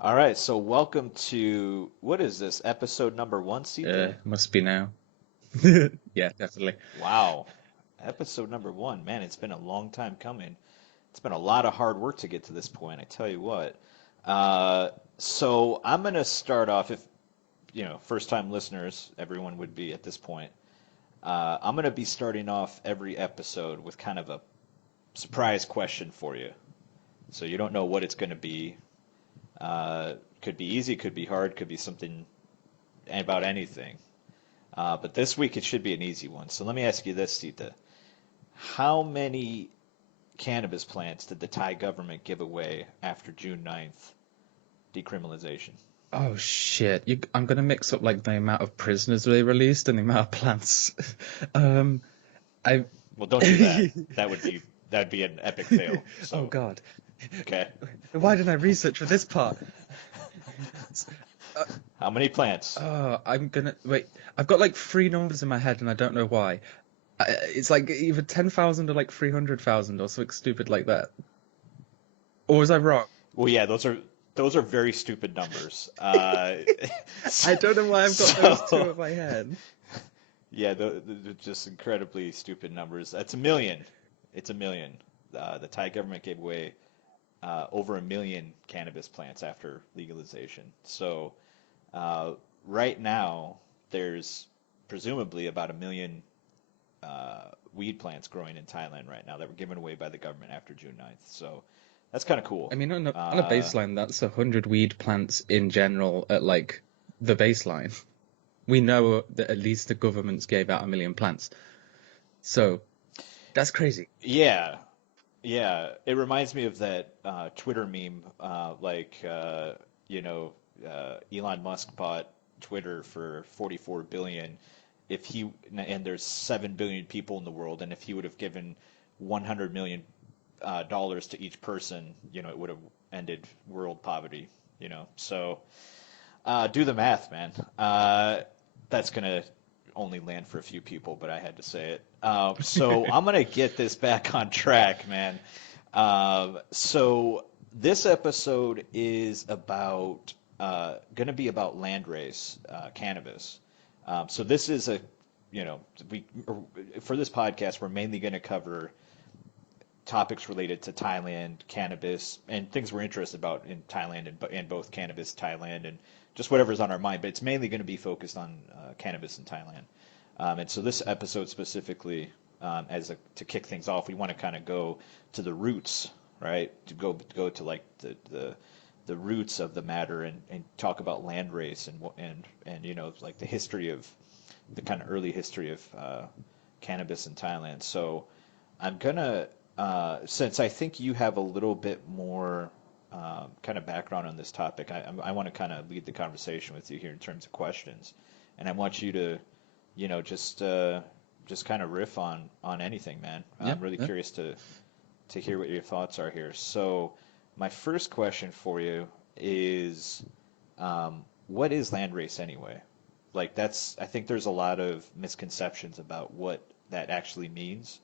All right, so welcome to what is this, episode number one, CJ? Must be now. Yeah, definitely. Wow, episode number one. Man, it's been a long time coming. It's been a lot of hard work to get to this point, I tell you what. Uh, so I'm gonna start off, if first time listeners, everyone would be at this point. I'm gonna be starting off every episode with kind of a surprise question for you. So you don't know what it's gonna be. Could be easy, could be hard, could be something about anything. But this week it should be an easy one. So let me ask you this, Sita. How many cannabis plants did the Thai government give away after June 9th decriminalization? Oh shit! I'm gonna mix up like the amount of prisoners they released and the amount of plants. um, I. Well, don't do that. That'd be an epic fail. Oh So, God! okay. Why didn't I research for this part? Uh, How many plants? I'm gonna wait. I've got like three numbers in my head and I don't know why. It's like either 10,000 or like 300,000 or something stupid like that. Or was I wrong? Well, yeah, those are very stupid numbers. I don't know why I've got those two So in my head. yeah, they're just incredibly stupid numbers. That's a million. It's a million. The Thai government gave away over a million cannabis plants after legalization. So uh, right now, there's presumably about a million weed plants growing in Thailand right now that were given away by the government after June 9th. So that's kind of I cool. mean, on a Uh, baseline, that's 100 weed plants in general at like the baseline. We know that at least the governments gave out 1 million plants. So that's crazy. yeah, yeah. It reminds me of that Twitter meme, Elon Musk bought Twitter for 44 billion. If he and there's 7 billion people in the world, and if he would have given 100 million dollars to each person, it would have ended world poverty. So do the math, man. That's gonna only land for a few people, but I had to say it. So I'm gonna get this back on track, man. So this episode is about gonna be about Landrace cannabis. So this is a you know we for this podcast we're mainly going to cover topics related to Thailand, cannabis, and things we're interested about in Thailand and both cannabis, Thailand, and just whatever's on our mind. But it's mainly going to be focused on cannabis in Thailand. And so this episode specifically, to kick things off, we want to kind of go to the roots, right? To go to like the roots of the matter and talk about land race and like the kind of early history of cannabis in Thailand. So I'm gonna since I think you have a little bit more kind of background on this topic, I want to kind of lead the conversation with you here in terms of questions, and I want you to, just kind of riff on anything, man. Yeah, I'm really yeah. curious to hear what your thoughts are here. So, my first question for you is, what is landrace anyway? Like I think there's a lot of misconceptions about what that actually means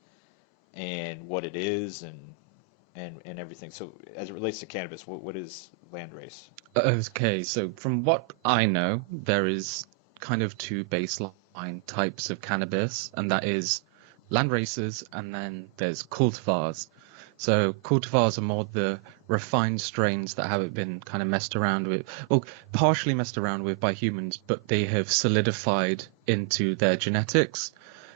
and what it is and everything. So as it relates to cannabis, what is landrace? Okay, so from what I know, there is kind of two baseline types of cannabis, and that is land races and then there's cultivars. So cultivars are more the refined strains that haven't been kind of messed around with, well, partially messed around with by humans, but they have solidified into their genetics.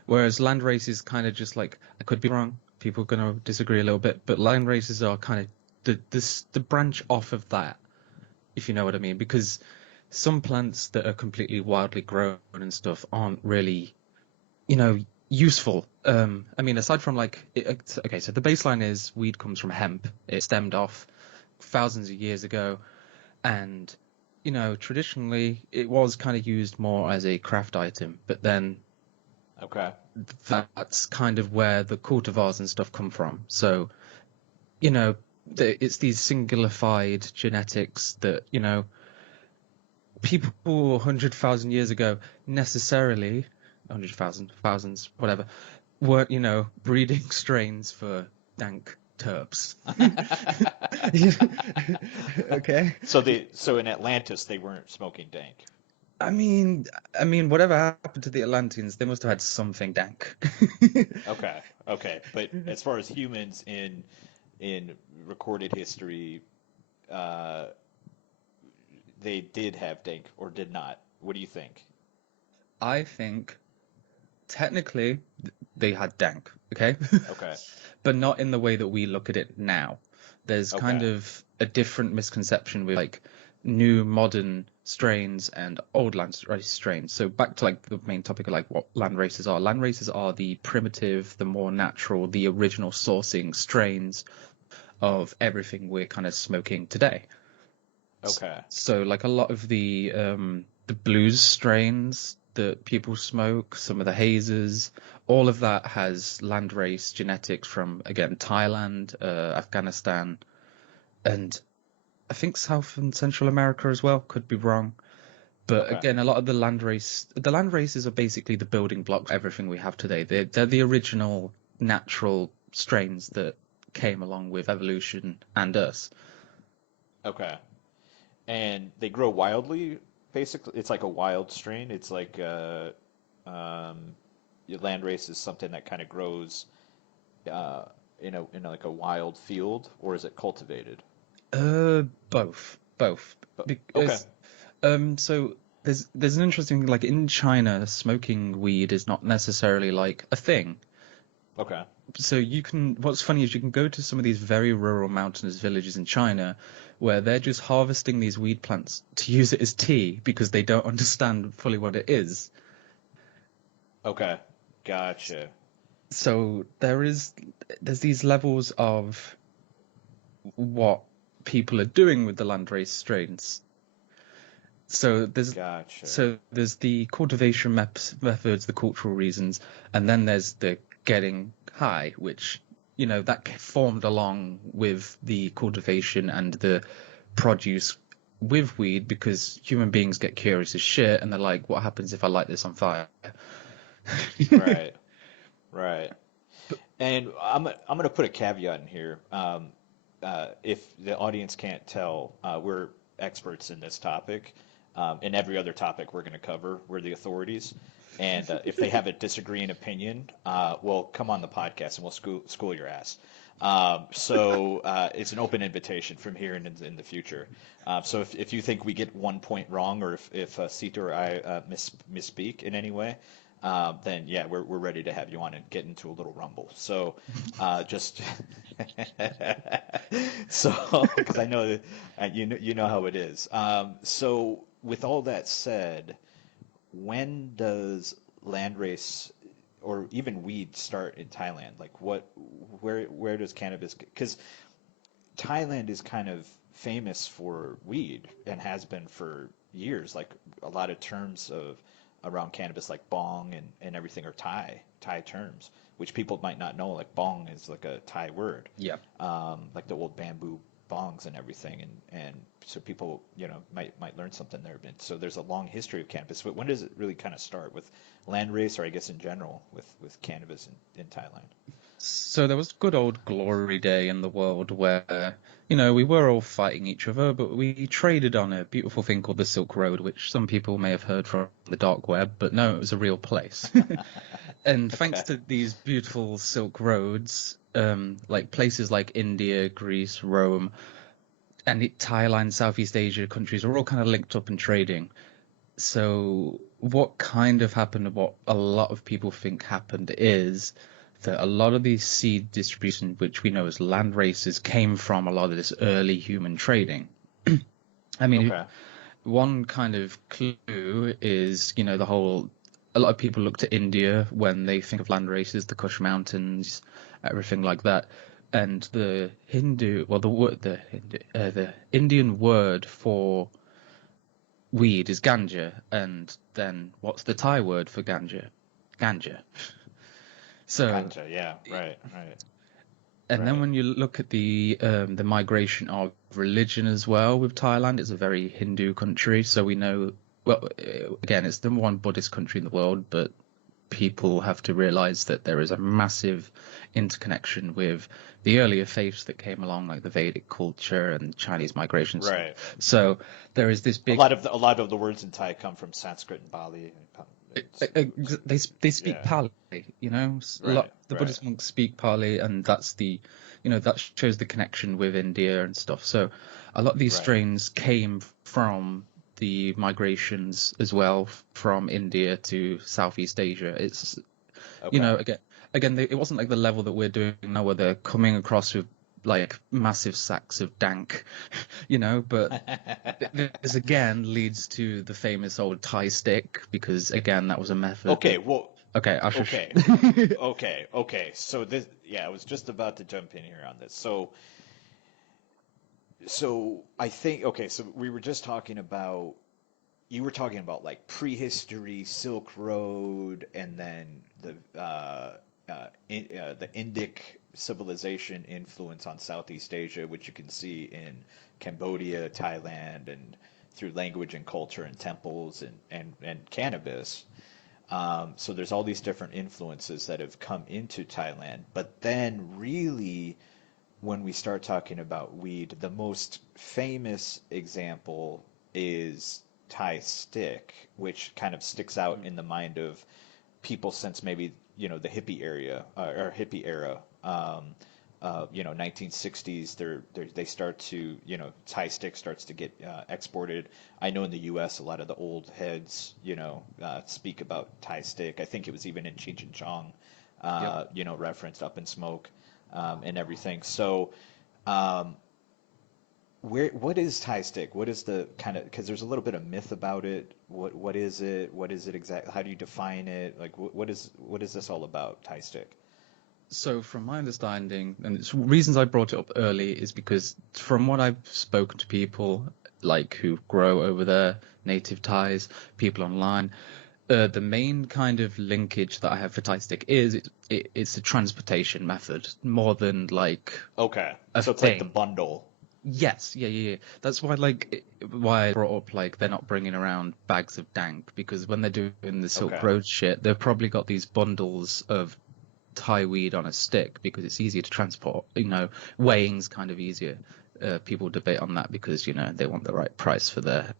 Whereas land races kind of just like, I could be wrong, people are going to disagree a little bit, but land races are kind of the branch off of that, if you know what I mean, because some plants that are completely wildly grown and stuff aren't really, you know, useful. I mean, aside from like, okay, so the baseline is weed comes from hemp. It stemmed off thousands of years ago, and traditionally it was kind of used more as a craft item, but then Okay. that's kind of where the cultivars and stuff come from. So, you know, it's these singularified genetics that, people 100,000 years ago necessarily, 100,000, thousands, whatever, weren't, breeding strains for dank terps. Okay. So in Atlantis they weren't smoking dank. I mean, whatever happened to the Atlanteans, they must have had something dank. Okay, okay. But as far as humans in recorded history, uh, they did have dank or did not. What do you think? I think technically they had dank, okay? Okay, But not in the way that we look at it now. There's kind okay, of a different misconception with like new modern strains and old landrace strains. So back to like the main topic of like what land races are. Land races are the primitive, the more natural, the original sourcing strains of everything we're kind of smoking today. okay, So like a lot of the blues strains that people smoke, some of the hazes, all of that has landrace genetics from again Thailand, Afghanistan, and I think South and Central America as well. Could be wrong, but okay, again, a lot of the land races are basically the building blocks of everything we have today. They're the original natural strains that came along with evolution and us. okay. And they grow wildly, basically. It's like a wild strain. It's like um, landrace is something that kind of grows uh, in like a wild field, or is it cultivated? Both. Okay, Because so there's an interesting like in China, smoking weed is not necessarily like a thing. okay, So you can what's funny is you can go to some of these very rural mountainous villages in China where they're just harvesting these weed plants to use it as tea because they don't understand fully what it is. okay. Gotcha. So there's these levels of what people are doing with the landrace strains. So Gotcha. there's the cultivation methods, the cultural reasons, and then there's the getting high, which that formed along with the cultivation and the produce with weed because human beings get curious as shit and they're like, what happens if I light this on fire? Right, right. And I'm gonna put a caveat in here. If the audience can't tell, we're experts in this topic. In every other topic we're going to cover, we're the authorities. And if they have a disagreeing opinion, well, come on the podcast and we'll school your ass. It's an open invitation from here and in the future. So if you think we get 1 point wrong, or if Sita or I misspeak in any way, then yeah, we're ready to have you on and get into a little rumble. So just so because I know that you know how it is. So with all that said, when does landrace or even weed start in Thailand? Like where does cannabis? Because Thailand is kind of famous for weed and has been for years. Like a lot of terms of around cannabis, like bong and everything, are Thai terms, which people might not know. Like bong is like a Thai word, Yeah. like the old bamboo bongs and everything, and so people might learn something there. And so there's a long history of cannabis. But when does it really kind of start with landrace, or I guess in general with cannabis in Thailand? So there was a good old glory day in the world where, we were all fighting each other, but we traded on a beautiful thing called the Silk Road, which some people may have heard from the dark web, but no, it was a real place. And thanks Okay. to these beautiful Silk Roads, like places like India, Greece, Rome, and Thailand, Southeast Asia countries are all kind of linked up in trading. So what kind of happened, and what a lot of people think happened, is that a lot of these seed distribution, which we know as land races, came from a lot of this early human trading. I mean, Okay. one kind of clue is, the whole. A lot of people look to India when they think of land races, the Kush Mountains, everything like that. And the Hindu, well, the Indian word for weed is ganja, and then what's the Thai word for ganja? Ganja. So, Gotcha. Yeah. Right. Right. and then Right. when you look at the migration of religion as well with Thailand, it's a very Hindu country. So we know, well, again, it's the number one Buddhist country in the world, but people have to realize that there is a massive interconnection with the earlier faiths that came along, like the Vedic culture and Chinese migration stuff. Right. So there is this A big lot of the words in Thai come from Sanskrit and Bali. they speak Yeah. Pali, you know. Right. The Right. Buddhist monks speak Pali, and that's the, you know, that shows the connection with India and stuff. So a lot of these Right. strains came from the migrations as well from India to Southeast Asia. It's, you Okay. know, it wasn't like the level that we're doing now, where they're coming across with like massive sacks of dank, you know, but this again leads to the famous old Thai stick, because again that was a method Okay. that, Well. okay, I should Okay. Okay. Okay. So this. Yeah. I was just about to jump in here on this. So I think. Okay. So we were just talking about. You were talking about like prehistory, Silk Road, and then the Indic civilization influence on Southeast Asia, which you can see in Cambodia, Thailand, and through language and culture and temples and cannabis. So there's all these different influences that have come into Thailand. But then, really, when we start talking about weed, the most famous example is Thai stick, which kind of sticks out in the mind of people since maybe the hippie area or hippie era. 1960s. They start to Thai stick starts to get exported. I know in the U.S. a lot of the old heads speak about Thai stick. I think it was even in Cheech and Chong, Yep. referenced Up in Smoke, and everything. So. Um, what is Thai stick? What is the kind of, because there's a little bit of myth about it. What is it? What is it exactly? How do you define it? Like what is this all about, Thai stick? So from my understanding, and it's reasons I brought it up early, is because from what I've spoken to people like who grow over there, native Thais, people online, the main kind of linkage that I have for Thai stick is it's a transportation method more than like Okay, a so it's like the thing. bundle. Yes, yeah, yeah, yeah. That's why, like, why I brought up, like, they're not bringing around bags of dank, because when they're doing the Silk Okay, Road shit, they've probably got these bundles of Thai weed on a stick because it's easier to transport. You know, weighing's kind of easier. People debate on that because, you know, they want the right price for their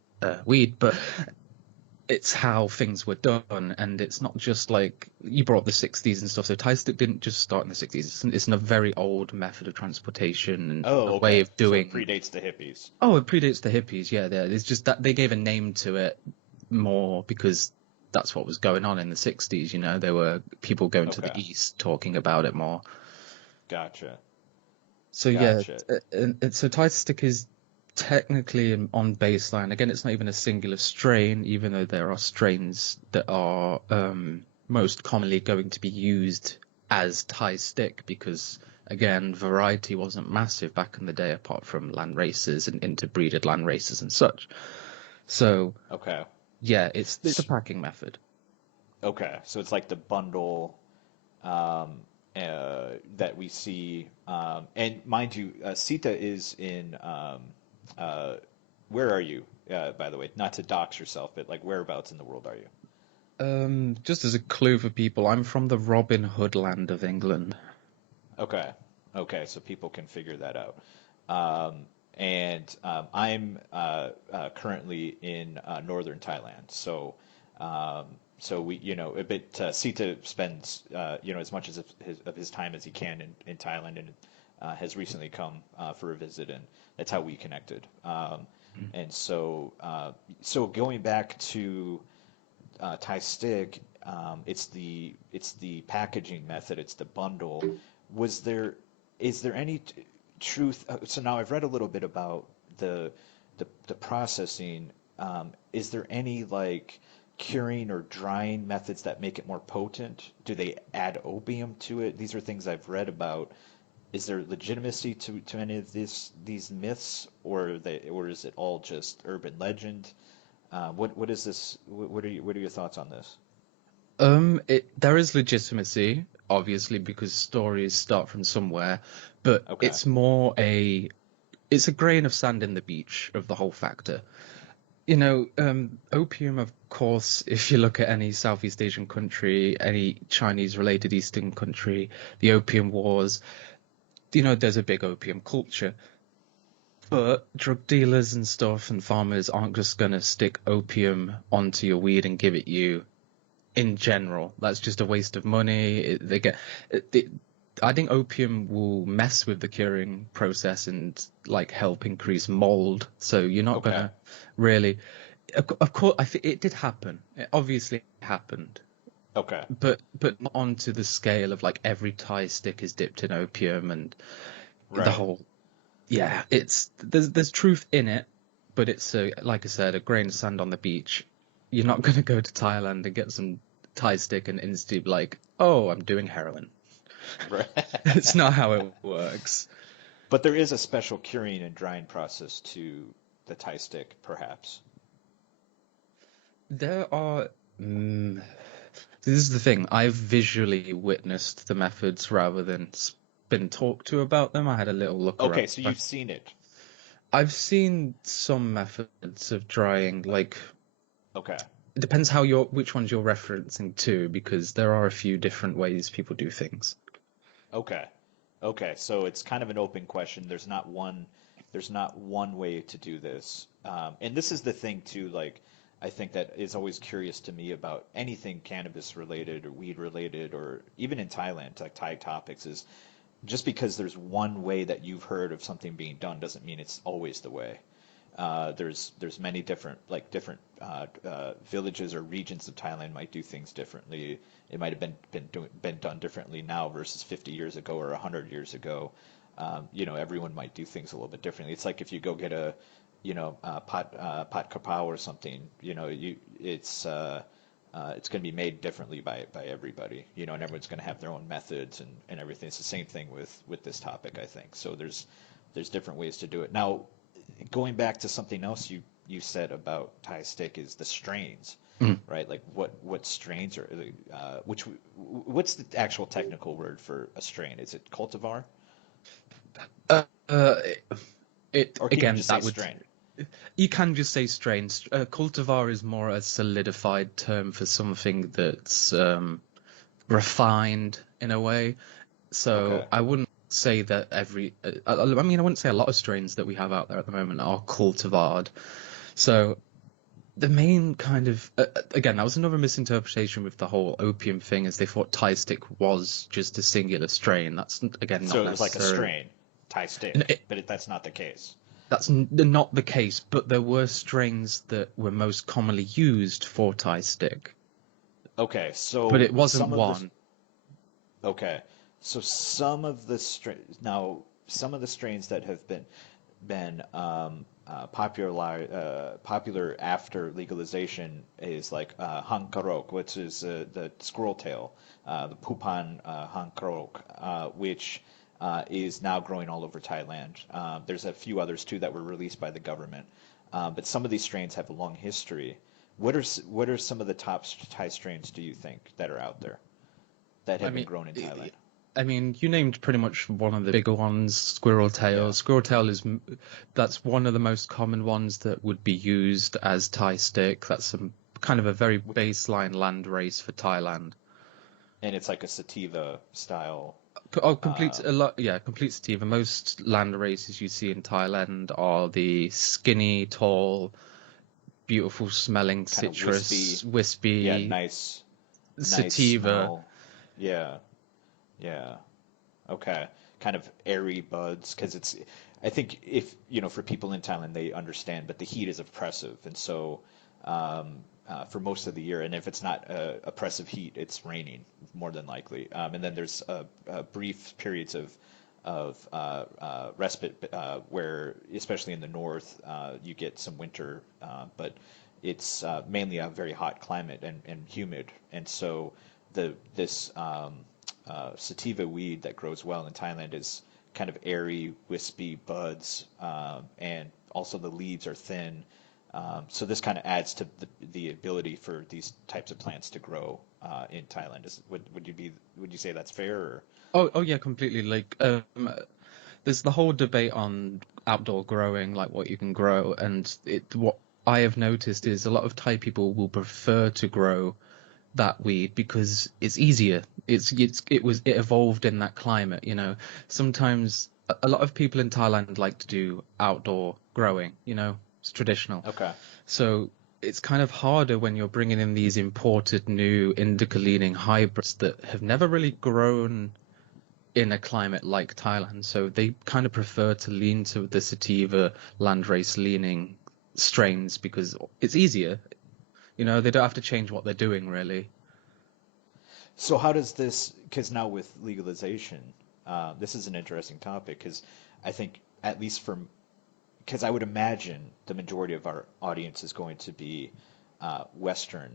weed, but it's how things were done, and it's not just like you brought up the 60s and stuff. So Thai stick didn't just start in the 60s. It's a very old method of transportation and a oh, way okay, of so it doing. predates the hippies. Oh, it predates the hippies. Yeah, there. It's just that they gave a name to it more because that's what was going on in the 60s. You know, there were people going to the Okay, east talking about it more. gotcha, So yeah, gotcha. so Tight Stick is technically on baseline. Again, it's not even a singular strain, even though there are strains that are most commonly going to be used as Thai stick because, again, variety wasn't massive back in the day, apart from land races and interbreeded land races and such. So Okay, yeah, it's a S- packing method. okay, so it's like the bundle that we see. And mind you, Sita is in. Uh, where are you, by the way? Not to dox yourself, but like whereabouts in the world are you? Just as a clue for people, I'm from the Robin Hood land of England. Okay. Okay, so people can figure that out. And I'm currently in northern Thailand. Um, so a bit, Sita spends, as much as of his time as he can in Thailand and has recently come for a visit, and that's how we connected. And so going back to Thai stick, it's the packaging method, it's the bundle. Was there is there any truth? So now I've read a little bit about the the processing. Is there any like curing or drying methods that make it more potent? Do they add opium to it? These are things I've read about. Is there legitimacy to any of these myths, or is it all just urban legend? What is this? What are your thoughts on this? There is legitimacy, obviously, because stories start from somewhere, but Okay. it's a grain of sand in the beach of the whole factor. Opium, of course, if you look at any Southeast Asian country, any Chinese-related Eastern country, the Opium Wars, there's a big opium culture. But drug dealers and stuff and farmers aren't just going to stick opium onto your weed and give it you in general. That's just a waste of money. I think opium will mess with the curing process and like help increase mold. So you're not Okay. gonna really. Of course, I think it did happen. It obviously happened, Okay. but not onto the scale of like every Thai stick is dipped in opium and the Right. whole. Yeah, there's truth in it, but it's like I said, a grain of sand on the beach. You're not gonna go to Thailand and get some Thai stick and instantly be like, oh, I'm doing heroin. Right. It's not how it works. But there is a special curing and drying process to the Thai stick, perhaps. There are. Mm, this is the thing. I've visually witnessed the methods rather than been talked to about them. I had a little look around. Okay, so you've seen it. I've seen some methods of drying. Like, Okay. it depends which ones you're referencing to, because there are a few different ways people do things. Okay. Okay. So it's kind of an open question. There's not one way to do this. And this is the thing too, like I think that is always curious to me about anything cannabis related or weed related or even in Thailand, like Thai topics is just because there's one way that you've heard of something being done doesn't mean it's always the way. There's many different villages or regions of Thailand might do things differently. It might have been done differently now versus 50 years ago or 100 years ago. Everyone might do things a little bit differently. It's like if you go get a pot kapow or something. It's going to be made differently by everybody. And everyone's going to have their own methods and everything. It's the same thing with this topic, I think. So there's different ways to do it. Now, going back to something else you said about Thai stick is the strains, Mm. right? Like what strains are what's the actual technical word for a strain? Is it cultivar Uh, uh, it or can you again just say that would strain? You can just say strain. Cultivar is more a solidified term for something that's refined in a way. So Okay. I wouldn't say that I mean, I wouldn't say a lot of strains that we have out there at the moment are cultivared. So the main kind of again, that was another misinterpretation with the whole opium thing, is they thought Thai stick was just a singular strain. That's again not So it was like a necessarily. strain, Thai n- stick, it- but that's not the case. Not the case, but there were strains that were most commonly used for Thai stick, Okay, but so it wasn't one. okay, so some of the strains that have been popular after legalization is like hang karok, which is the squirrel tail, the pupan hang karok, which is now growing all over Thailand. There's a few others too that were released by the government, but some of these strains have a long history. What are some of the top Thai strains do you think that are out there that I have been mean, grown in Thailand? you named pretty much one of the bigger ones, squirrel tail. Yeah. Squirrel tail that's one of the most common ones that would be used as Thai stick. That's some kind of a very baseline land race for Thailand. And it's like a sativa style, Complete a lot, yeah, complete sativa. Most land races you see in Thailand are the skinny, tall, beautiful smelling kind of citrus, wispy. Yeah, wispy nice sativa. smell. Yeah, yeah. Okay. Kind of airy buds, because I think if, for people in Thailand, they understand, but the heat is oppressive. And so, for most of the year, and if it's not oppressive heat, it's raining more than likely. And then there's brief periods of respite where, especially in the north, you get some winter, but it's mainly a very hot climate and humid. And so this sativa weed that grows well in Thailand is kind of airy, wispy buds, and also the leaves are thin. So this kind of adds to the ability for these types of plants to grow in Thailand. Would you say that's fair? Or? Oh yeah, completely. Like, there's the whole debate on outdoor growing, like what you can grow, and what I have noticed is a lot of Thai people will prefer to grow that weed because it's easier. It evolved in that climate, you know. Sometimes a lot of people in Thailand like to do outdoor growing, you know, it's traditional. Okay. So it's kind of harder when you're bringing in these imported new indica leaning hybrids that have never really grown in a climate like Thailand. So they kind of prefer to lean to the sativa landrace leaning strains because it's easier. You know, they don't have to change what they're doing really. So how does this, because now with legalization, this is an interesting topic because I think at least from, because I would imagine the majority of our audience is going to be Western,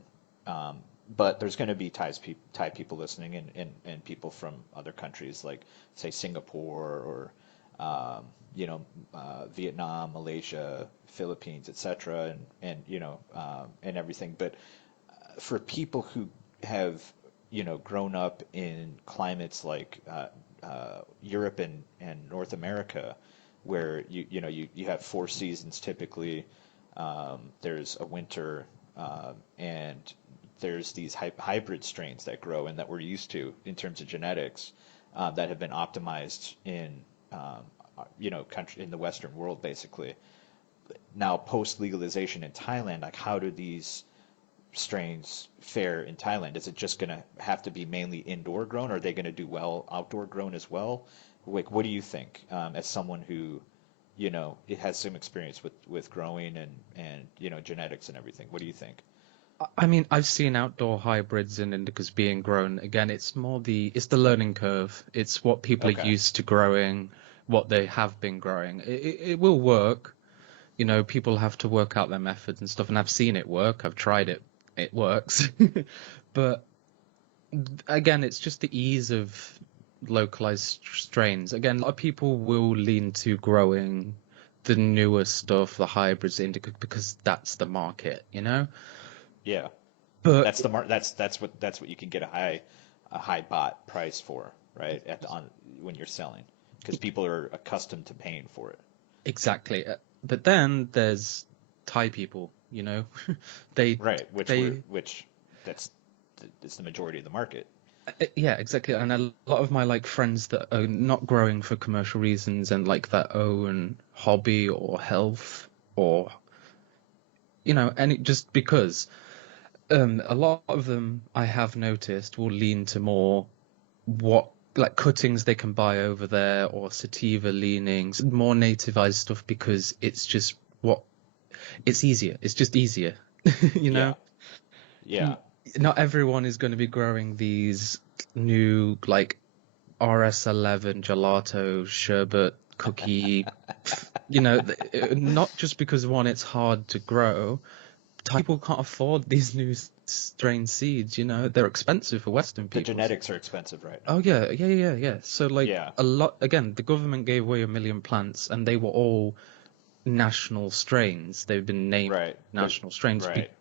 um, but there's going to be Thai people listening and people from other countries like say Singapore or you know Vietnam, Malaysia, Philippines, etc. And you know and everything. But for people who have grown up in climates like Europe and North America, where you have four seasons typically. There's a winter, and there's these hybrid strains that grow and that we're used to in terms of genetics that have been optimized in country in the Western world basically. Now post legalization in Thailand, like how do these strains fare in Thailand? Is it just going to have to be mainly indoor grown? Or are they going to do well outdoor grown as well? Like, what do you think, as someone who, it has some experience with growing and genetics and everything? What do you think? I mean, I've seen outdoor hybrids and indicas being grown. Again, it's the learning curve. It's what people are Okay. used to growing, what they have been growing. It will work. You know, people have to work out their methods and stuff, and I've seen it work. I've tried it. It works. But again, it's just the ease of localized strains. Again, a lot of people will lean to growing the newer stuff, the hybrids, the indica, because that's the market, you know? Yeah. But That's what you can get a high bot price for, right? When you're selling, because people are accustomed to paying for it. exactly. But then there's Thai people, you know, they Right, they that's it's the majority of the market. yeah, exactly. And a lot of my like friends that are not growing for commercial reasons and like their own hobby or health or any just because a lot of them I have noticed will lean to more what like cuttings they can buy over there or sativa leanings, more nativized stuff because it's just what it's easier. It's just easier, you know. Yeah, yeah. Not everyone is going to be growing these new like RS11 gelato sherbet cookie. Not just because one, it's hard to grow. People can't afford these new strain seeds. You know, they're expensive for Western The people. genetics are expensive right Oh now. yeah, yeah, yeah, yeah. So like Yeah, a lot again, the government gave away 1 million plants, and they were all national strains. They've been named right. But national strains, right.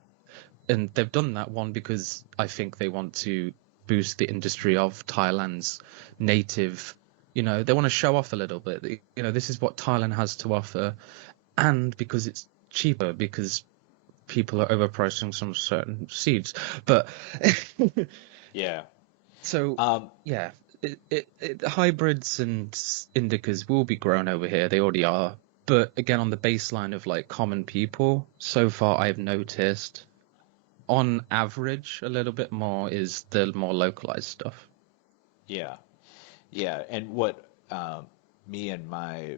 and they've done that one because I think they want to boost the industry of Thailand's native. They want to show off a little bit. This is what Thailand has to offer, and because it's cheaper, because people are overpricing some certain seeds. But Yeah. so Um, yeah, hybrids and indicas will be grown over here. They already are. But again, on the baseline of like common people, so far I've noticed on average, a little bit more is the more localized stuff. yeah. Yeah. And what me and my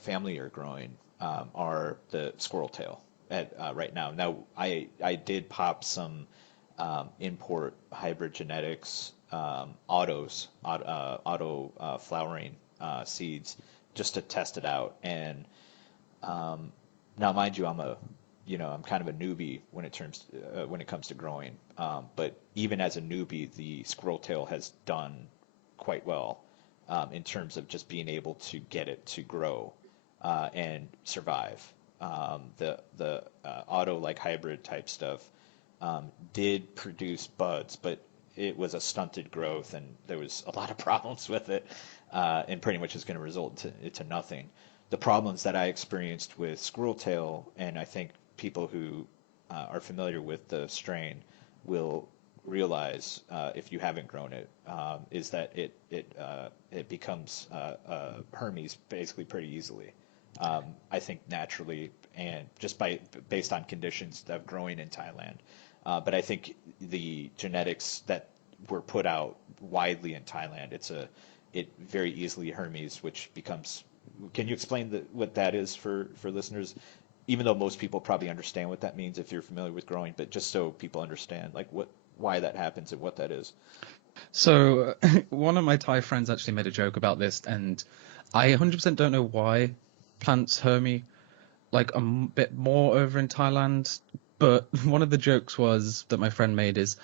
family are growing are the squirrel tail right now. Now, I did pop some import hybrid genetics, auto flowering seeds just to test it out. And now, mind you, I'm kind of a newbie when it comes to growing. But even as a newbie, the squirrel tail has done quite well in terms of just being able to get it to grow and survive. The auto like hybrid type stuff did produce buds, but it was a stunted growth, and there was a lot of problems with it, and pretty much is going to result into nothing. the problems that I experienced with squirrel tail, and I think people who are familiar with the strain will realize if you haven't grown it, is that it becomes Hermes basically pretty easily. I think naturally and just based on conditions of growing in Thailand. But I think the genetics that were put out widely in Thailand, it very easily Hermes, which becomes. Can you explain what that is for listeners? Even though most people probably understand what that means if you're familiar with growing, but just so people understand, like why that happens and what that is. So one of my Thai friends actually made a joke about this, and I 100% don't know why plants Hermy like bit more over in Thailand. But one of the jokes was that my friend made is,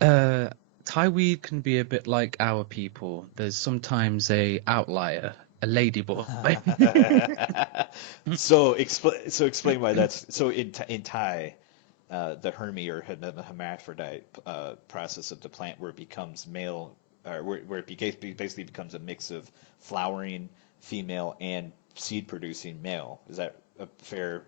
uh, Thai weed can be a bit like our people. There's sometimes a outlier, a ladyboy. So explain why that's so in Thai, the Hermy or hermaphrodite process of the plant where it becomes male, or where it basically becomes a mix of flowering female and seed producing male. Is that a fair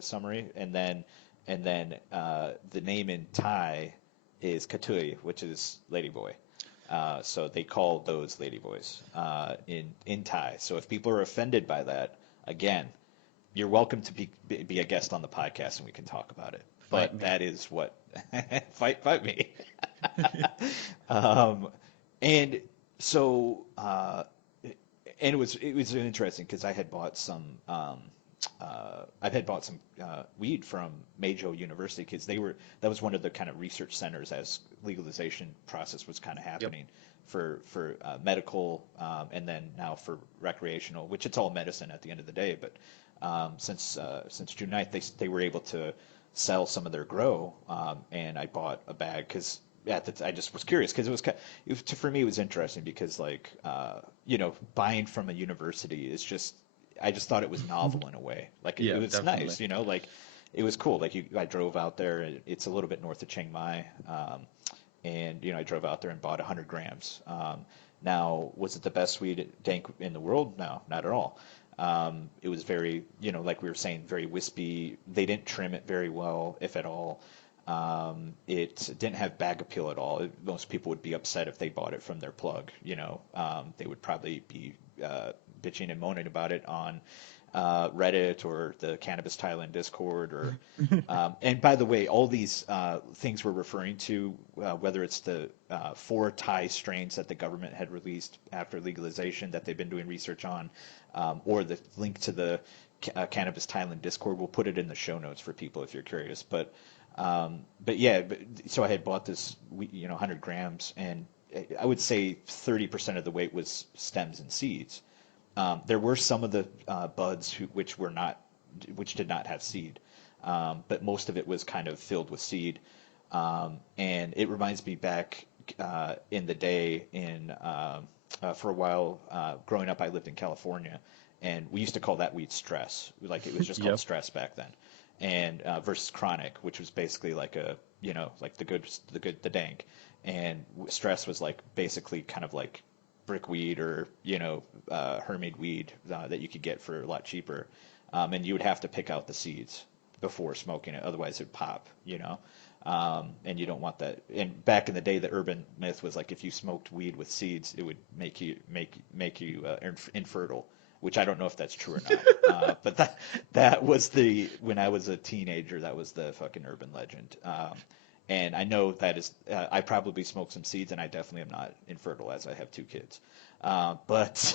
summary? And then the name in Thai is Katui, which is ladyboy. So they call those ladyboys in Thai. So if people are offended by that, again, you're welcome to be a guest on the podcast and we can talk about it. Fight But me. that is what fight me. um, and so and it was interesting because I had bought some weed from Meiji University because that was one of the kind of research centers as legalization process was kind of Yep. happening for medical and then now for recreational, which it's all medicine at the end of the day. But since June 9th, they were able to sell some of their grow, and I bought a bag because I just was curious because for me it was interesting because like buying from a university is just I just thought it was novel in a way. Like it Yeah, was definitely. nice, like it was cool. Like I drove out there. It's a little bit north of Chiang Mai, and I drove out there and bought 100 grams. Now, was it the best weed dank in the world? No, not at all. It was very, like we were saying, very wispy. They didn't trim it very well, if at all. It didn't have bag appeal at all. Most people would be upset if they bought it from their plug. They would probably be bitching and moaning about it on Reddit or the Cannabis Thailand Discord. And by the way, all these things we're referring to, whether it's the four Thai strains that the government had released after legalization that they've been doing research on, or the link to the Cannabis Thailand Discord, we'll put it in the show notes for people if you're curious. But yeah, so I had bought this, 100 grams, and I would say 30% of the weight was stems and seeds. There were some of the buds which did not have seed, but most of it was kind of filled with seed. And it reminds me back in the day for a while growing up, I lived in California, and we used to call that weed stress. Like it was just called Yep. stress back then, and versus chronic, which was basically like like the dank, and stress was like basically kind of like brickweed or hermit weed that you could get for a lot cheaper, and you would have to pick out the seeds before smoking it, otherwise it'd pop. And you don't want that. And back in the day, the urban myth was like if you smoked weed with seeds, it would make you infertile, which I don't know if that's true or not. But that was when I was a teenager, that was the fucking urban legend. And I know that is, I probably smoked some seeds, and I definitely am not infertile as I have two kids. But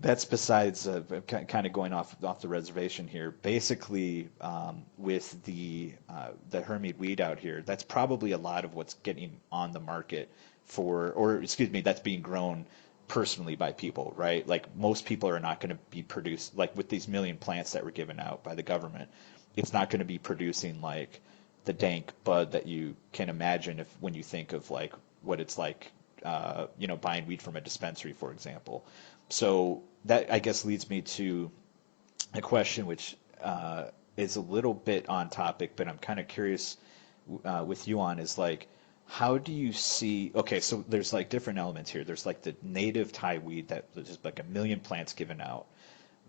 that's besides kind of going off the reservation here. Basically, with the Hermit weed out here, that's probably a lot of what's getting on the market or excuse me, that's being grown personally by people, right? Like most people are not going to be produced like with these million plants that were given out by the government. It's not going to be producing like the dank bud that you can imagine if when you think of like what it's like, buying weed from a dispensary, for example. So that I guess leads me to a question which is a little bit on topic, but I'm kind of curious with you on is like, how do you see? Okay, so there's like different elements here. There's like the native Thai weed that there's like a million plants given out.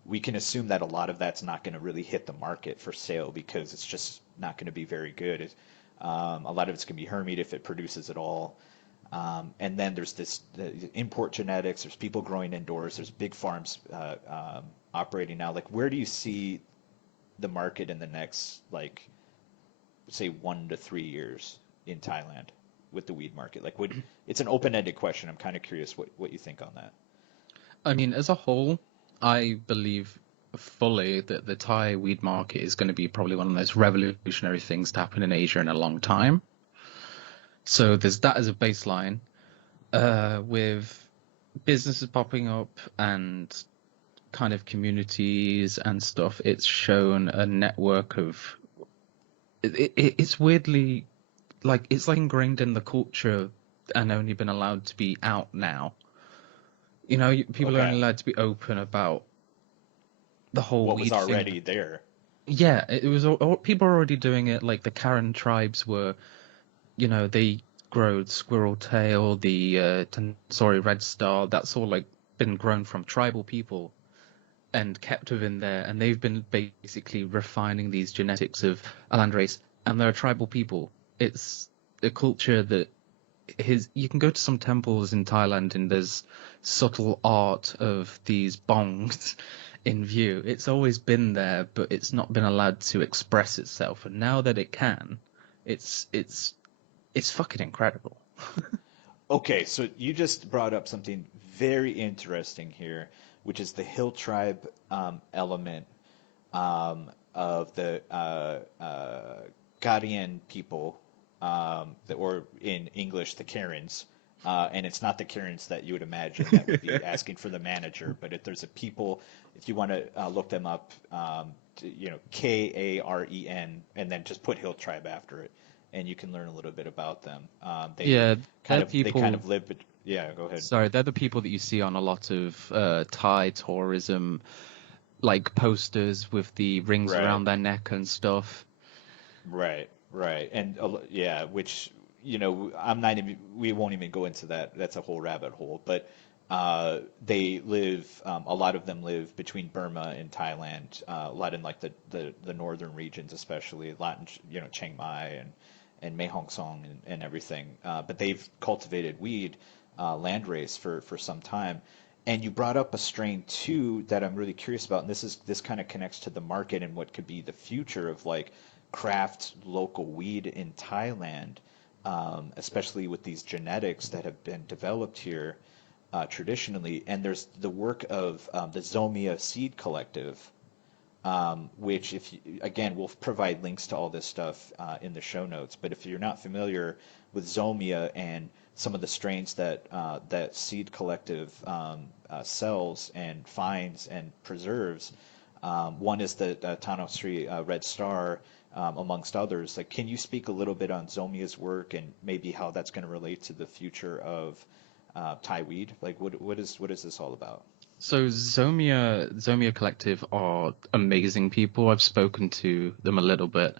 we can assume that a lot of that's not going to really hit the market for sale because it's just not going to be very good. A lot of it's going to be hermit if it produces at all. And then there's the import genetics. There's people growing indoors. There's big farms operating now. Like, where do you see the market in the next, like, say 1 to 3 years in Thailand with the weed market? Like, it's an open-ended question. I'm kind of curious what you think on that. I mean, as a whole, I believe fully that the Thai weed market is going to be probably one of the most revolutionary things to happen in Asia in a long time. So there's that as a baseline, with businesses popping up and kind of communities and stuff. It's shown a network of it's weirdly like it's like ingrained in the culture and only been allowed to be out now. You know, people are Okay. only allowed to be open about the whole What was weed thing. already there? Yeah, it was people are already doing it. Like the Karen tribes were, you know, they grow squirrel tail, the Tansori red star. That's all like been grown from tribal people and kept within there, and they've been basically refining these genetics of Landrace, and they're a tribal people. It's a culture that you can go to some temples in Thailand and there's subtle art of these bongs in view. It's always been there, but it's not been allowed to express itself. And now that it can, it's fucking incredible. Okay, so you just brought up something very interesting here, which is the hill tribe element of the Gadian people, or in English, the Karens. And it's not the Karens that you would imagine that would be asking for the manager, but if there's a people, if you want to look them up, Karen, and then just put hill tribe after it, and you can learn a little bit about them. Yeah, they're They kind people. of live, but yeah, go ahead. Sorry, they're the people that you see on a lot of Thai tourism, like posters with the rings Right. around their neck and stuff. Right, right, and yeah, which I'm not even. We won't even go into that. That's a whole rabbit hole. But they live. A lot of them live between Burma and Thailand. A lot in like the northern regions, especially a lot in Chiang Mai and Mae Hong Son and everything. But they've cultivated weed, landrace for some time. And you brought up a strain too that I'm really curious about, and this kind of connects to the market and what could be the future of like craft local weed in Thailand, especially with these genetics that have been developed here traditionally. And there's the work of the Zomia Seed Collective, which again, we'll provide links to all this stuff in the show notes. But if you're not familiar with Zomia and some of the strains that Seed Collective sells and finds and preserves, one is the Tano Sri Red Star, amongst others. Like, can you speak a little bit on Zomia's work and maybe how that's going to relate to the future of Thai weed? Like, what is this all about? So Zomia Collective are amazing people. I've spoken to them a little bit,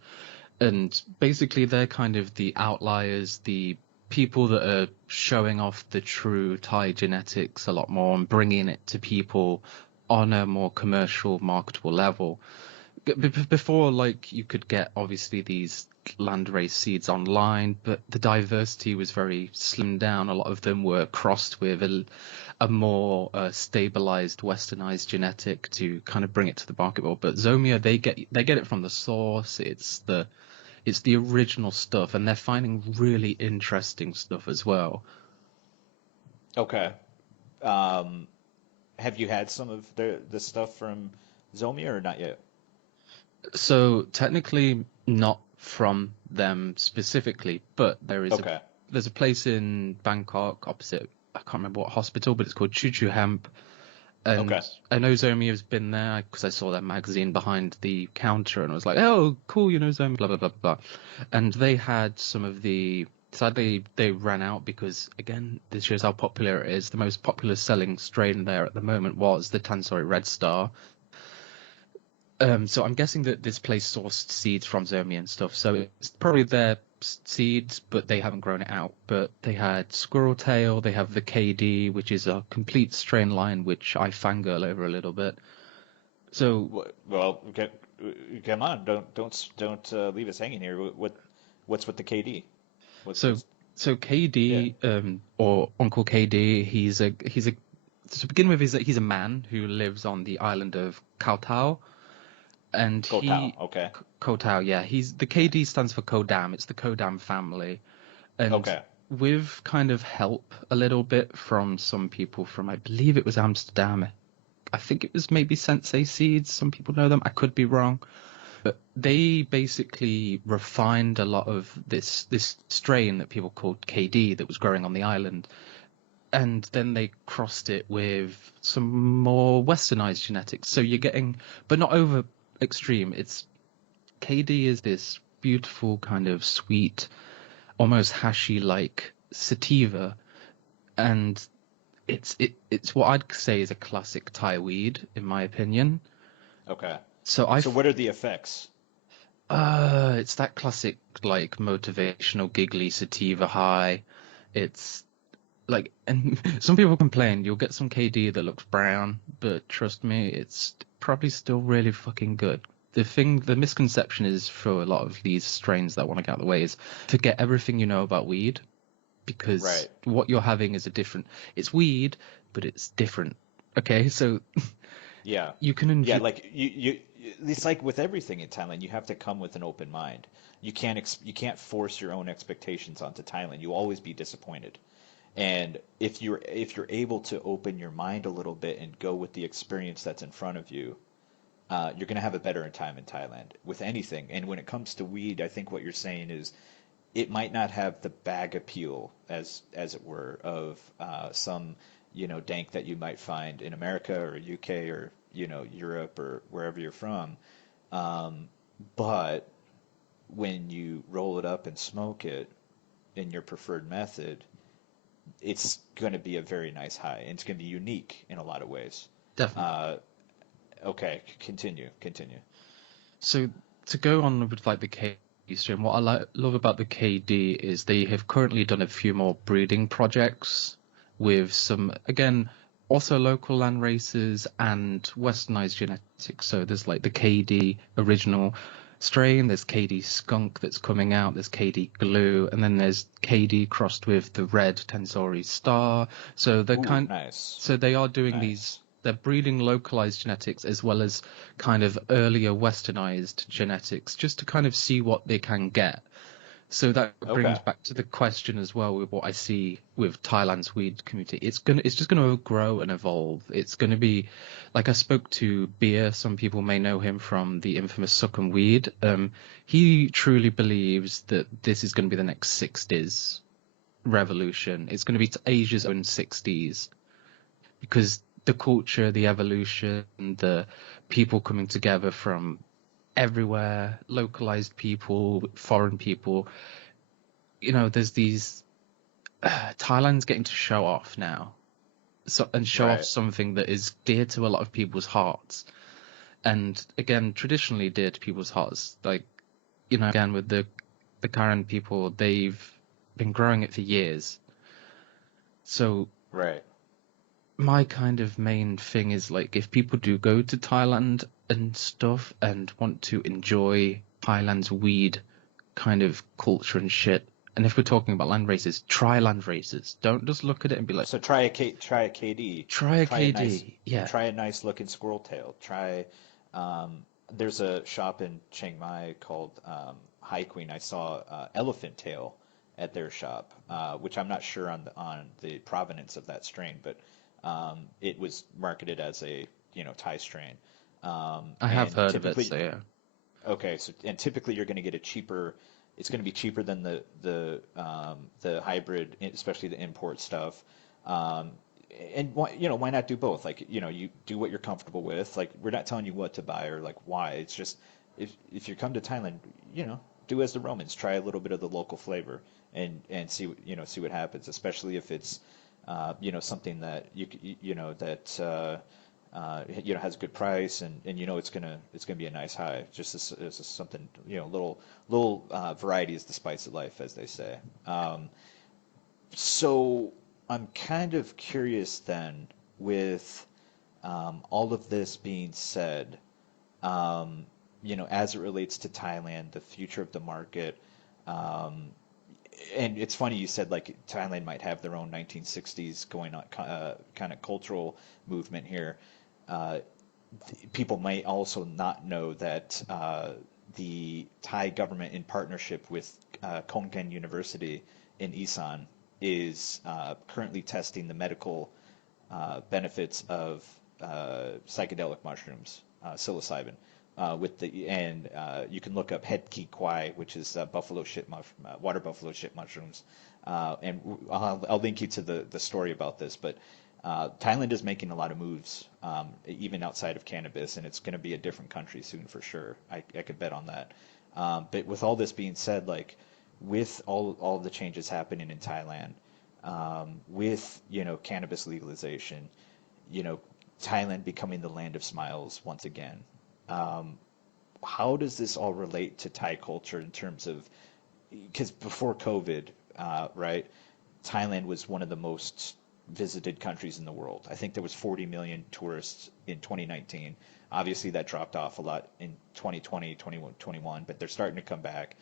and basically they're kind of the outliers, the people that are showing off the true Thai genetics a lot more and bringing it to people on a more commercial, marketable level. Before, like, you could get obviously these landrace seeds online, but the diversity was very slimmed down. A lot of them were crossed with a more stabilized, westernized genetic to kind of bring it to the market world. But Zomia, they get it from the source. It's the original stuff, and they're finding really interesting stuff as well. Okay. Um, have you had some of the stuff from Zomia or not yet? So technically not from them specifically, but Okay. there's a place in Bangkok opposite, I can't remember what hospital, but it's called Choo Choo Hemp. And Okay. I know Zomi has been there because I saw their magazine behind the counter and I was like, oh, cool, Zomi, blah, blah, blah, blah. And they had some of sadly, they ran out because, again, this shows how popular it is. The most popular selling strain there at the moment was the Tansori Red Star. So I'm guessing that this place sourced seeds from Zomi and stuff. So it's probably their seeds, but they haven't grown it out. But they had Squirrel Tail, they have the KD, which is a complete strain line, which I fangirl over a little bit. So Well, okay, come on, don't leave us hanging here. What's with the KD? so What's so yeah, KD, or Uncle KD, he's a to begin with, he's a man who lives on the island of Koh Tao, and Kotal? Okay, Koh Tao, yeah, he's the yeah, KD stands for Kodam. It's the Kodam family, and okay, with kind of help a little bit from some people from, I believe it was Amsterdam. I think it was maybe Sensei Seeds. Some people know them. I could be wrong. But they basically refined a lot of this strain that people called KD that was growing on the island, and then they crossed it with some more westernized genetics. So you're getting, but not over extreme. It's KD is this beautiful kind of sweet, almost hashy like sativa, and it's what I'd say is a classic Thai weed in my opinion. okay. So So what are the effects? it's that classic like motivational giggly sativa high. It's like, and some people complain you'll get some KD that looks brown, but trust me, it's probably still really fucking good. The misconception is for a lot of these strains that want to get out of the way is forget everything you know about weed, because Right. what you're having is it's weed, but it's different. Okay, so Yeah. you can Yeah, enjoy. like it's like with everything in Thailand, you have to come with an open mind. You can't force your own expectations onto Thailand. You'll always be disappointed. And if you're able to open your mind a little bit and go with the experience that's in front of you, you're going to have a better time in Thailand with anything. And when it comes to weed, I think what you're saying is it might not have the bag appeal as it were of some dank that you might find in America or UK or Europe or wherever you're from. Um, but when you roll it up and smoke it in your preferred method, it's going to be a very nice high, and it's going to be unique in a lot of ways. Definitely. Uh, okay, continue. So to go on with like the KD stream, what love about the KD is they have currently done a few more breeding projects with some, again, also local land races and westernized genetics. So there's like the KD original strain, there's KD skunk that's coming out, there's KD glue, and then there's KD crossed with the red Tensori star. So Ooh, nice, so they are doing these, nice. they're breeding localized genetics as well as kind of earlier westernized genetics just to kind of see what they can get. So that brings Okay, back to the question as well with what I see with Thailand's weed community. It's just gonna grow and evolve. It's gonna be like, I spoke to Beer. Some people may know him from the infamous Suckham Weed. He truly believes that this is gonna be the next 60s revolution. It's gonna be Asia's own 60s, because the culture, the evolution, the people coming together from everywhere, localized people, foreign people. There's these. Thailand's getting to show off now, so, and show off right. something that is dear to a lot of people's hearts, and again, traditionally dear to people's hearts. Like, again with the Karen people, they've been growing it for years. So Right. my kind of main thing is like, if people do go to Thailand and stuff and want to enjoy Thailand's weed kind of culture and shit, and if we're talking about land races, try land races. Don't just look at it and be like, So try a KD, try a try a nice KD. Yeah. try a nice looking squirrel tail. Try there's a shop in Chiang Mai called High Queen. I saw elephant tail at their shop, which I'm not sure on the provenance of that strain, but it was marketed as a Thai strain. I have And heard of it, typically so yeah. Okay, so and typically you're going to get a cheaper. It's going to be cheaper than the hybrid, especially the import stuff. Um, and why not do both? Like you do what you're comfortable with. Like we're not telling you what to buy or like why. It's just if you come to Thailand, do as the Romans. Try a little bit of the local flavor and see see what happens. Especially if it's something that that has a good price and it's gonna be a nice high. Just as something little variety is the spice of life, as they say. So I'm kind of curious then with all of this being said. um, as it relates to Thailand, the future of the market. Um, and it's funny you said like Thailand might have their own 1960s going on kind of cultural movement here. Uh, People might also not know that the Thai government, in partnership with Konkan University in Isan, is currently testing the medical benefits of psychedelic mushrooms, psilocybin. You can look up het ki kwai, which is water buffalo shit mushrooms, and I'll link you to the story about this. But Thailand is making a lot of moves, even outside of cannabis, and it's going to be a different country soon for sure. I could bet on that. But with all this being said, like with all the changes happening in Thailand, with cannabis legalization, you know Thailand becoming the land of smiles once again. Um, how does this all relate to Thai culture in terms of because before COVID, right? Thailand was one of the most visited countries in the world. I think there was 40 million tourists in 2019. Obviously, that dropped off a lot in 2020, 2021, but they're starting to come back.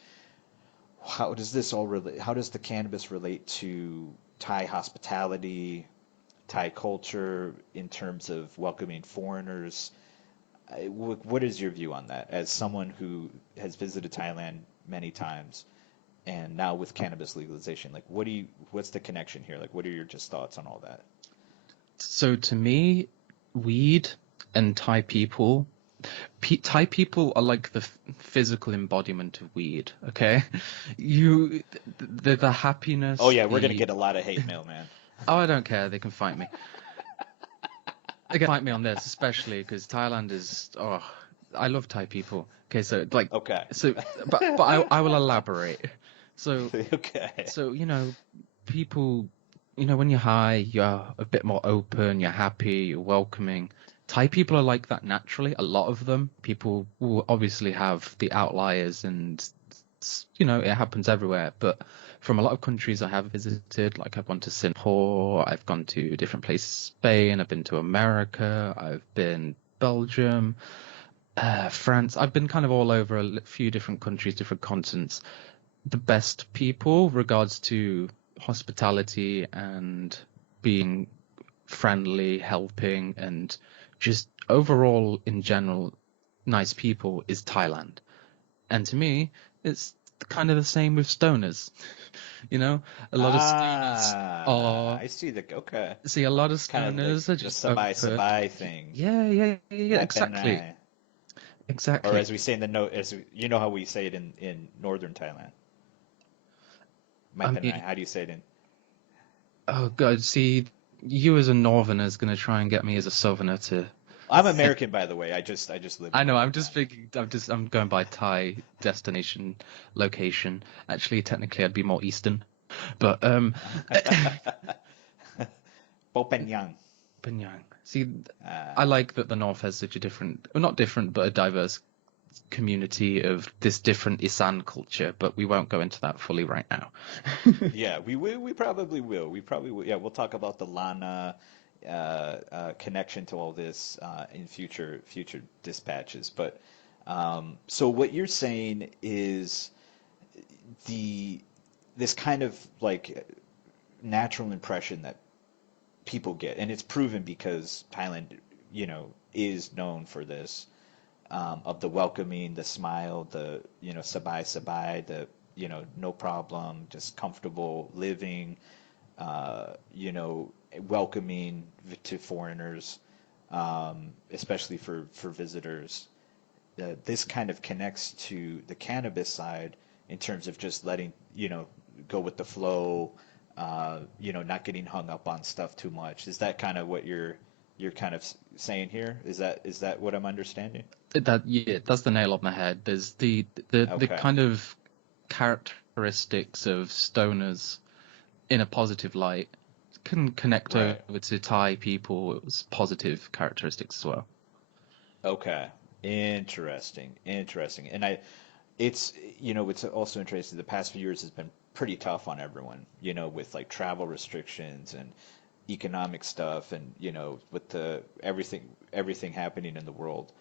How does this all relate? How does the cannabis relate to Thai hospitality, Thai culture in terms of welcoming foreigners? What is your view on that as someone who has visited Thailand many times and now with cannabis legalization? Like, what's the connection here? Like, what are your just thoughts on all that? So to me, weed and Thai people are like the physical embodiment of weed. Okay, you, the Oh happiness, yeah, we're gonna the get a lot of hate mail, man. oh, I don't care. They can fight me. They can fight me on this, especially because Thailand is. Oh, I love Thai people. Okay, so like, Okay. so, but I will elaborate. So Okay. so people, when you're high, you're a bit more open, you're happy, you're welcoming. Thai people are like that naturally. A lot of them. People will obviously have the outliers, and it happens everywhere. But from a lot of countries I have visited, like I've gone to Singapore, I've gone to different places, Spain, I've been to America, I've been Belgium, France. I've been kind of all over a few different countries, different continents. The best people regards to hospitality and being friendly, helping, and just overall in general nice people is Thailand. And to me, it's kind of the same with stoners. You know, a lot of stoners Ah, are I see the okay. see a lot of Kind of like stoners are the just sabai open. sabai thing. Yeah, yeah, yeah, yeah, Mai exactly, penai. Or exactly. as we say in the note, you know how we say it in northern Thailand. Mai I penai. mean, How do you say it in? oh God, see, you as a northerner is gonna try and get me as a southerner to. I'm American, by the way. I just live in I know. northern I'm just Thailand. thinking. I'm going by Thai destination location. Actually, technically, I'd be more eastern, but Popenyang. Pyongyang. See, I Uh, like that the north has such a different, well, not different, but a diverse community of this different Isan culture. But we won't go into that fully right now. yeah, we probably will. We probably will. Yeah, we'll talk about the Lana connection to all this in future dispatches. But so what you're saying is the this kind of like natural impression that people get, and it's proven because Thailand, is known for this of the welcoming, the smile, the sabai sabai, the no problem, just comfortable living, you know, welcoming to foreigners, especially for visitors. This kind of connects to the cannabis side in terms of just letting, go with the flow, not getting hung up on stuff too much. Is that kind of what you're kind of saying here? Is that what I'm understanding? That yeah, that's the nail on the head. There's the Okay. kind of characteristics of stoners in a positive light can connect over Right. to Thai people's positive characteristics as well. Okay. Interesting. Interesting. And it's, it's also interesting. The past few years has been pretty tough on everyone, with like travel restrictions and economic stuff and, with the everything happening in the world.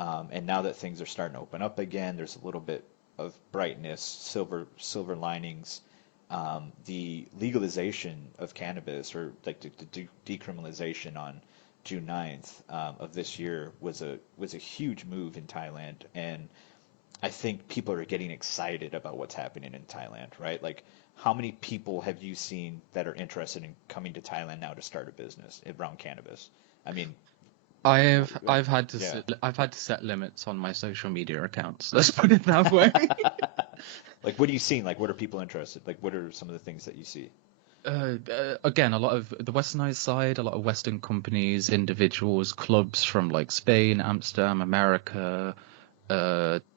And now that things are starting to open up again, there's a little bit of brightness, silver linings. The legalization of cannabis, or like the decriminalization on June 9th of this year, was a huge move in Thailand, and I think people are getting excited about what's happening in Thailand, right? Like, how many people have you seen that are interested in coming to Thailand now to start a business around cannabis? I mean, yeah. I've had to set limits on my social media accounts. Let's put it that way. Like, what are you seeing? Like, what are people interested? Like, what are some of the things that you see? Again, a lot of the westernized side, a lot of Western companies, individuals, clubs from like Spain, Amsterdam, America,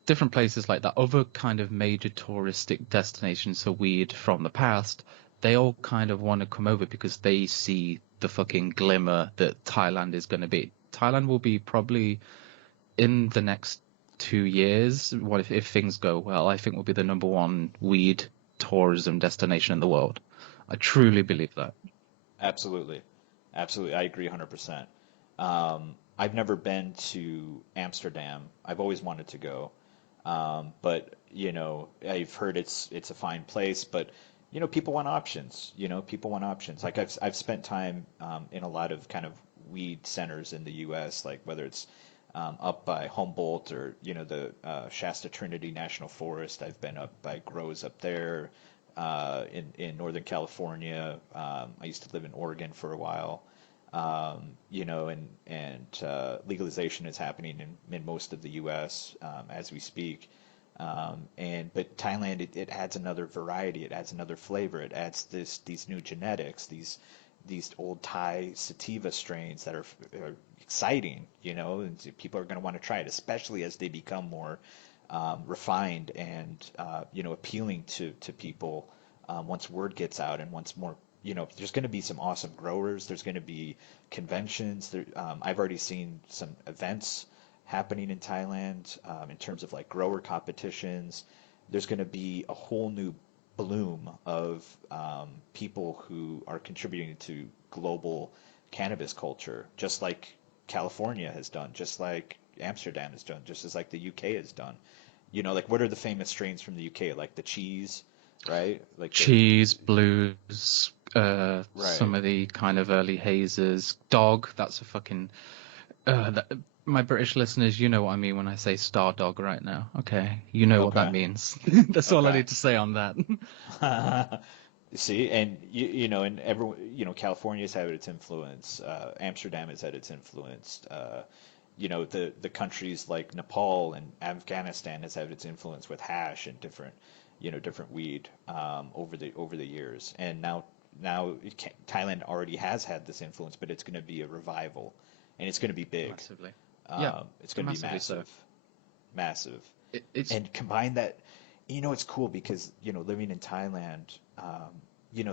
different places like that, other kind of major touristic destinations for weed from the past, they all kind of want to come over because they see the fucking glimmer that Thailand is going to be. Thailand will be probably in the next 2 years, what if things go well, I think will be the number one weed tourism destination in the world. I truly believe that. Absolutely. Absolutely. I agree 100%. I've never been to Amsterdam. I've always wanted to go. But I've heard it's a fine place, but people want options. People want options. Like I've spent time in a lot of kind of weed centers in the U.S., like whether it's up by Humboldt or the Shasta Trinity National Forest. I've been up by grows up there in Northern California. I used to live in Oregon for a while. And legalization is happening in most of the U.S. As we speak. But Thailand, it adds another variety, it adds another flavor, it adds these new genetics, these old Thai sativa strains that are exciting, and people are going to want to try it, especially as they become more refined and appealing to people once word gets out and once more. There's going to be some awesome growers. There's going to be conventions. I've already seen some events happening in Thailand in terms of like grower competitions. There's going to be a whole new bloom of people who are contributing to global cannabis culture, just like California has done, just like Amsterdam has done, just as like the UK has done. Like what are the famous strains from the UK? Like the cheese, right? Like the Cheese, blues, right. some of the kind of early hazes, dog. That's a fucking my British listeners, you know what I mean when I say star dog right now. Okay, you know what that Okay. means. That's all I Okay. need to say on that. See, and and everyone, California's had its influence. Amsterdam has had its influence. The countries like Nepal and Afghanistan has had its influence with hash and different weed over the years. And now Thailand already has had this influence, but it's going to be a revival, and it's going to be big. Massively. Yeah, It's going to be massively so. massive, massive. It's And combine that, it's cool because, living in Thailand,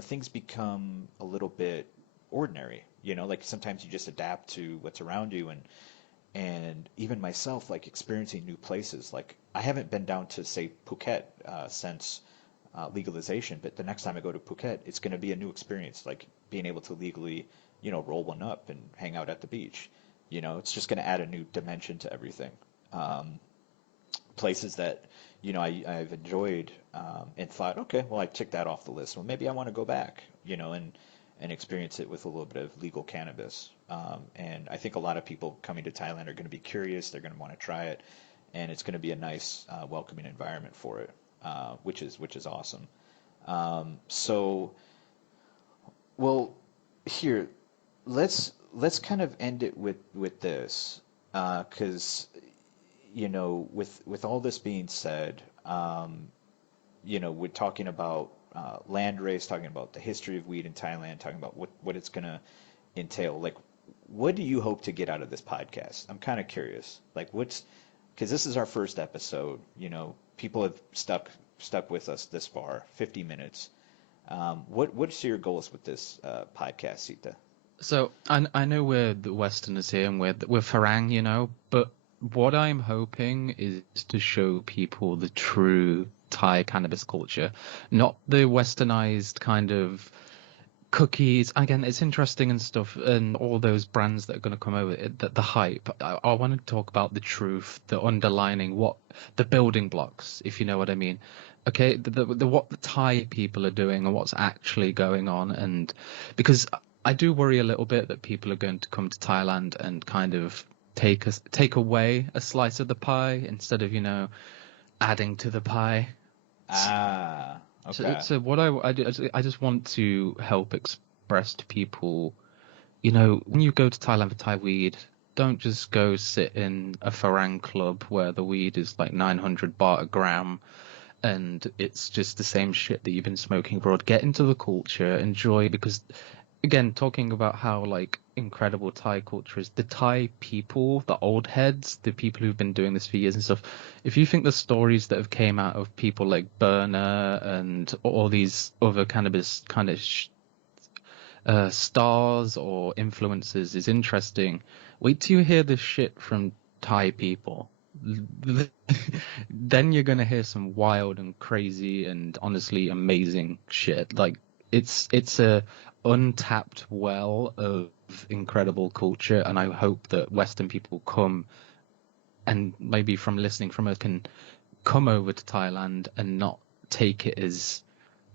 things become a little bit ordinary, like sometimes you just adapt to what's around you and even myself, like experiencing new places. Like I haven't been down to say Phuket since legalization, but the next time I go to Phuket, it's going to be a new experience, like being able to legally, roll one up and hang out at the beach. It's just going to add a new dimension to everything. Places that I've enjoyed and thought, okay, well I ticked that off the list. Well, maybe I want to go back, and experience it with a little bit of legal cannabis. And I think a lot of people coming to Thailand are going to be curious. They're going to want to try it, and it's going to be a nice, welcoming environment for it, which is awesome. So, well, here let's kind of end it with this, because with all this being said, we're talking about Landrace, talking about the history of weed in Thailand, talking about what it's gonna entail. Like, what do you hope to get out of this podcast? I'm kind of curious. Like, because this is our first episode. People have stuck with us this far, 50 minutes. What's your goals with this podcast, Sita? so I know we're the Westerners here and we're Farang, but what I'm hoping is to show people the true Thai cannabis culture, not the westernized kind of cookies. Again, it's interesting and stuff, and all those brands that are going to come over, the hype. I want to talk about the truth, the underlining, what the building blocks, if you know what I mean. Okay, the what the Thai people are doing and what's actually going on, and because I do worry a little bit that people are going to come to Thailand and kind of take away a slice of the pie instead of, adding to the pie. Ah, okay. So what I just want to help express to people, when you go to Thailand for Thai weed, don't just go sit in a Farang club where the weed is like 900 baht a gram and it's just the same shit that you've been smoking abroad. Get into the culture, enjoy, because again, talking about how like incredible Thai culture is, the Thai people, the old heads, the people who've been doing this for years and stuff. If you think the stories that have came out of people like Burner and all these other cannabis kind of stars or influencers is interesting, wait till you hear this shit from Thai people. Then you're gonna hear some wild and crazy and honestly amazing shit. Like it's a untapped well of incredible culture, and I hope that Western people come and maybe from listening from us can come over to Thailand and not take it as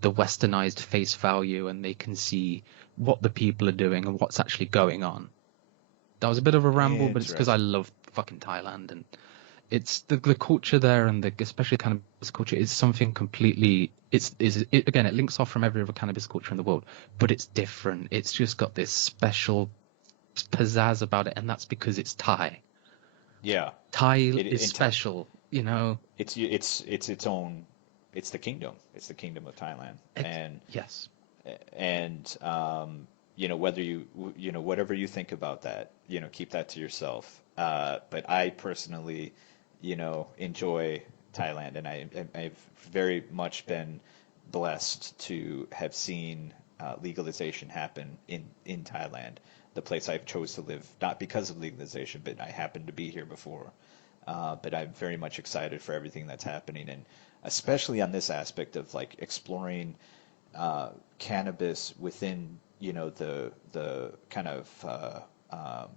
the westernized face value, and they can see what the people are doing and what's actually going on. That was a bit of a ramble, but it's because I Interesting. love fucking Thailand, and it's the culture there, and especially cannabis culture is something completely. Again, it links off from every other cannabis culture in the world, but it's different. It's just got this special pizzazz about it, and that's because it's Thai. Yeah. Thai It is in special, you know. it's its own. It's the kingdom. It's the kingdom of Thailand, Yes, and whether whatever you think about that, keep that to yourself. But I personally, enjoy Thailand, and I've very much been blessed to have seen legalization happen in Thailand, the place I've chose to live, not because of legalization, but I happened to be here before. But I'm very much excited for everything that's happening, and especially on this aspect of like exploring cannabis within the kind of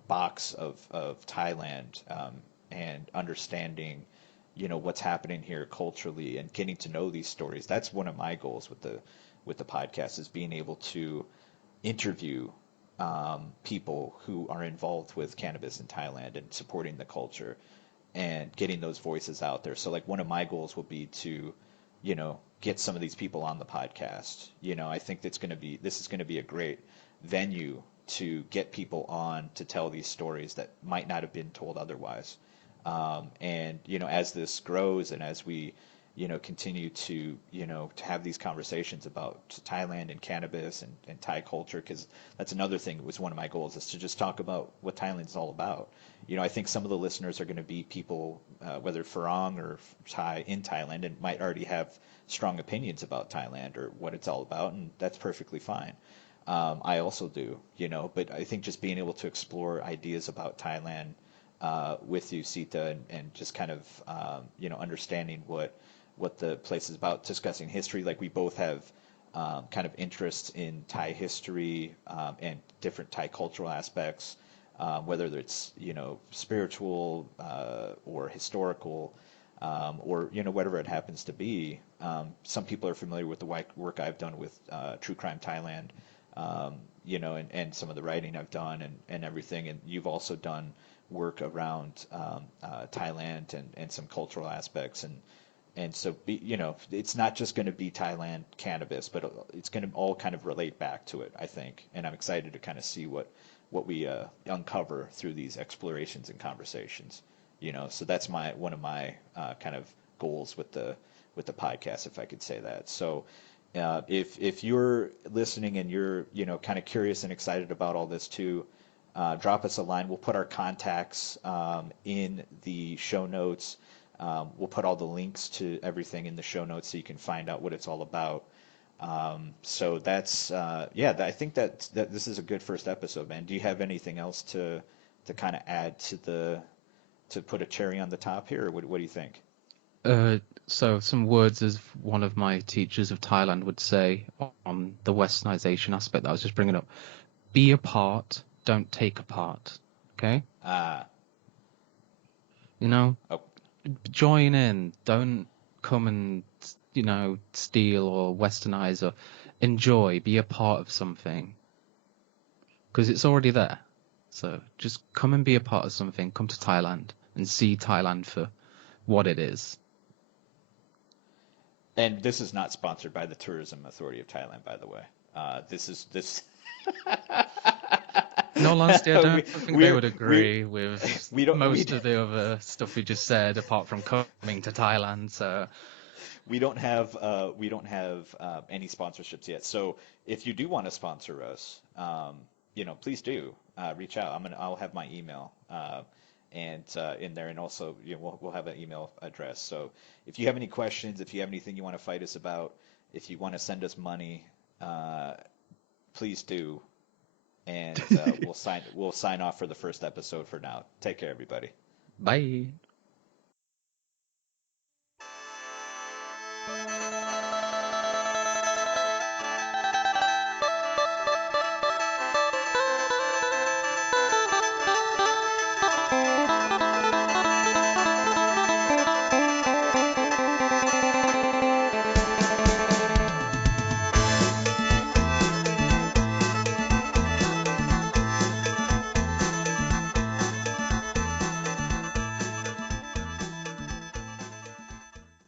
box of Thailand, and understanding what's happening here culturally and getting to know these stories. That's one of my goals with the podcast, is being able to interview people who are involved with cannabis in Thailand and supporting the culture and getting those voices out there. So like one of my goals will be to, get some of these people on the podcast. I think this is going to be a great venue to get people on to tell these stories that might not have been told otherwise. And as this grows and as we, continue to, to have these conversations about Thailand and cannabis and Thai culture, because that's another thing. It was one of my goals, is to just talk about what Thailand is all about. I think some of the listeners are going to be people, whether Farang or Thai in Thailand, and might already have strong opinions about Thailand or what it's all about, and that's perfectly fine. I also do, but I think just being able to explore ideas about Thailand with you, Sita, and just kind of understanding what the place is about, discussing history. Like we both have kind of interests in Thai history, and different Thai cultural aspects, whether it's spiritual or historical, or whatever it happens to be. Some people are familiar with the work I've done with True Crime Thailand, and some of the writing I've done and everything. And you've also done work around Thailand and some cultural aspects. And so, it's not just going to be Thailand cannabis, but it's going to all kind of relate back to it, I think. And I'm excited to kind of see what we uncover through these explorations and conversations. So that's one of my kind of goals with the podcast, if I could say that. So, if you're listening and you're kind of curious and excited about all this too, drop us a line. We'll put our contacts in the show notes. We'll put all the links to everything in the show notes so you can find out what it's all about. So that's yeah. I think that this is a good first episode, man. Do you have anything else to kind of add to put a cherry on the top here, or what do you think? So some words as one of my teachers of Thailand would say on the westernization aspect that I was just bringing up. Be a part, don't take apart. Okay? Ah, You know, oh, join in. Don't come and, steal or westernize or enjoy. Be a part of something because it's already there. So just come and be a part of something. Come to Thailand and see Thailand for what it is. and this is not sponsored by the Tourism Authority of Thailand, by the way. This is this. No, honestly, I don't we think they we're would we agree with we don't we most of the other stuff we just said, apart from coming to Thailand. So, we don't have any sponsorships yet. So if you do want to sponsor us, please do reach out. I'll have my email and in there, and also we'll have an email address. So if you have any questions, if you have anything you want to fight us about, if you want to send us money, uh, please do, and we'll sign off for the first episode for now. Take care, everybody. bye.